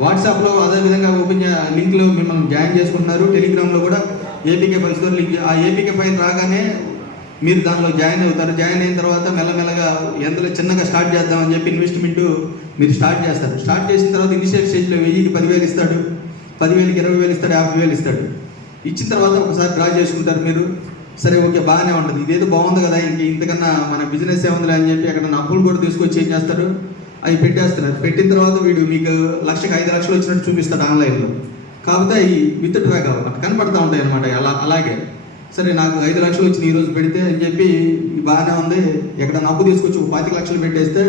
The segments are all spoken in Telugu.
వాట్సాప్లో అదేవిధంగా ఓపెన్ లింక్లో మిమ్మల్ని జాయిన్ చేసుకుంటున్నారు. టెలిగ్రామ్లో కూడా ఏపీకే ఫైల్స్తో లింక్ ఆ ఏపీకే ఫైల్ రాగానే మీరు దానిలో జాయిన్ అవుతారు. జాయిన్ అయిన తర్వాత మెల్లమెల్లగా ఎంతలో చిన్నగా స్టార్ట్ చేద్దామని చెప్పి ఇన్వెస్ట్మెంట్ మీరు స్టార్ట్ చేస్తారు. స్టార్ట్ చేసిన తర్వాత ఇనిషియల్ స్టేజ్లో వెయ్యికి పదివేలు ఇస్తాడు. పదివేలకి ఇరవై వేలు ఇస్తాడు. యాభై వేలు ఇస్తాడు. ఇచ్చిన తర్వాత ఒకసారి డ్రా చేసుకుంటారు మీరు. సరే ఓకే బాగానే ఉంటుంది. ఇదేదో బాగుంది కదా ఇంక ఇంతకన్నా మన బిజినెస్ ఏముందిలే అని చెప్పి అక్కడ అప్పులు కూడా తీసుకొచ్చి ఏం చేస్తారు? అవి పెట్టేస్తున్నారు. పెట్టిన తర్వాత వీడు మీకు లక్షకి ఐదు లక్షలు వచ్చినట్టు చూపిస్తాడు ఆన్లైన్లో. కాకపోతే అవి విత్ డ్రా కాబట్టి కనపడతా ఉంటాయి అనమాట అలా అలాగే. సరే నాకు ఐదు లక్షలు వచ్చినాయి ఈరోజు పెడితే అని చెప్పి బాగానే ఉంది. ఎక్కడ అప్పు తీసుకొచ్చి ఒక పాతిక లక్షలు పెట్టేస్తే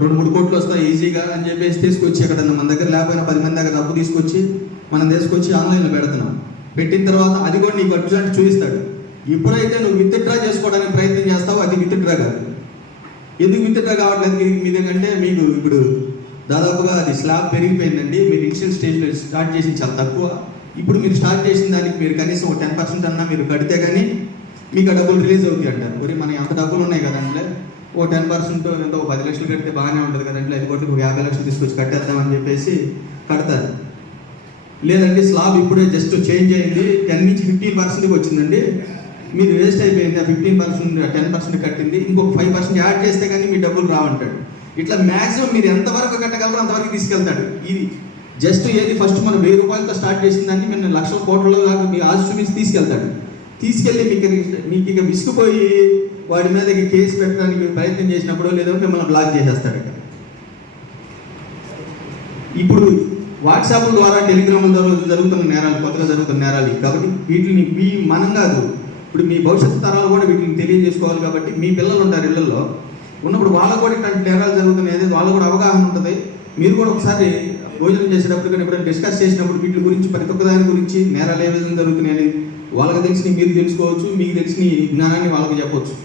రెండు మూడు కోట్లు వస్తాయి ఈజీగా అని చెప్పేసి తీసుకొచ్చి ఎక్కడ మన దగ్గర లేకపోయినా పది మంది దగ్గర అప్పు తీసుకొచ్చి మనం తీసుకొచ్చి ఆన్లైన్లో పెడుతున్నాం. పెట్టిన తర్వాత అది కూడా నీకు రిజల్ట్ చూపిస్తాడు. ఇప్పుడైతే నువ్వు విత్ డ్రా చేసుకోవడానికి ప్రయత్నం చేస్తావు అది విత్ డ్రా కాదు. ఎందుకు విత్ కావట్లేదు? మీ- మీ మీకు ఇప్పుడు దాదాపుగా అది స్లాబ్ పెరిగిపోయిందండి. మీరు ఇనిషియల్ స్టేజ్లో స్టార్ట్ చేసింది చాలా తక్కువ. ఇప్పుడు మీరు స్టార్ట్ చేసిన దానికి మీరు కనీసం ఒక టెన్ పర్సెంట్ అన్నా మీరు కడితే కానీ మీకు ఆ డబ్బులు రిలీజ్ అవుతాయి అంటారు. మరి మనకి అంత డబ్బులు ఉన్నాయి కదంటే ఓ టెన్ పర్సెంట్ ఎంత ఒక పది లక్షలు కడితే బాగానే ఉంటుంది కదంటే అది కొట్టి ఒక యాభై లక్షలు తీసుకొచ్చి కట్టేద్దామని చెప్పేసి కడతారు. లేదండి స్లాబ్ ఇప్పుడే జస్ట్ చేంజ్ అయింది. టెన్ నుంచి ఫిఫ్టీన్ పర్సెంట్కి వచ్చిందండి. మీరు వేస్ట్ అయిపోయింది ఫిఫ్టీన్ పర్సెంట్ టెన్ పర్సెంట్ కట్టింది ఇంకొక ఫైవ్ పర్సెంట్ యాడ్ చేస్తే కానీ మీ డబ్బులు రావంటాడు. ఇట్లా మాక్సిమం మీరు ఎంతవరకు కట్టగలరో అంతవరకు తీసుకెళ్తాడు. ఇది జస్ట్ ఏది ఫస్ట్ మనం వెయ్యి రూపాయలతో స్టార్ట్ చేసిన దాన్ని మీరు లక్షల కోట్ల దాకా మీ ఆశ చూపించి తీసుకెళ్తాడు. తీసుకెళ్ళి మీకు మీకు ఇక విసుకుపోయి వాడి మీద కేసు పెట్టడానికి ప్రయత్నం చేసినప్పుడు లేదో మిమ్మల్ని బ్లాక్ చేసేస్తాడు ఇక. ఇప్పుడు వాట్సాప్ ద్వారా టెలిగ్రామ్ ద్వారా జరుగుతున్న నేరాలు కొత్తగా జరుగుతున్న నేరాలు కాబట్టి వీటిని మీ మనం కాదు ఇప్పుడు మీ భవిష్యత్తు తరాలు కూడా వీటిని తెలియజేసుకోవాలి కాబట్టి మీ పిల్లలు ఉంటారు ఇళ్ళలో. ఉన్నప్పుడు వాళ్ళకు కూడా ఇట్లాంటి నేరాలు జరుగుతున్నాయి. అనేది వాళ్ళకు కూడా అవగాహన ఉంటుంది. మీరు కూడా ఒకసారి భోజనం చేసేటప్పుడు కానీ ఎప్పుడైనా డిస్కస్ చేసినప్పుడు వీటి గురించి ప్రతి ఒక్క దాని గురించి నేరాలు ఏ విధంగా జరుగుతున్నాయి వాళ్ళకి తెలిసి మీరు తెలుసుకోవచ్చు మీకు తెలిసిన జ్ఞానాన్ని వాళ్ళకి చెప్పవచ్చు.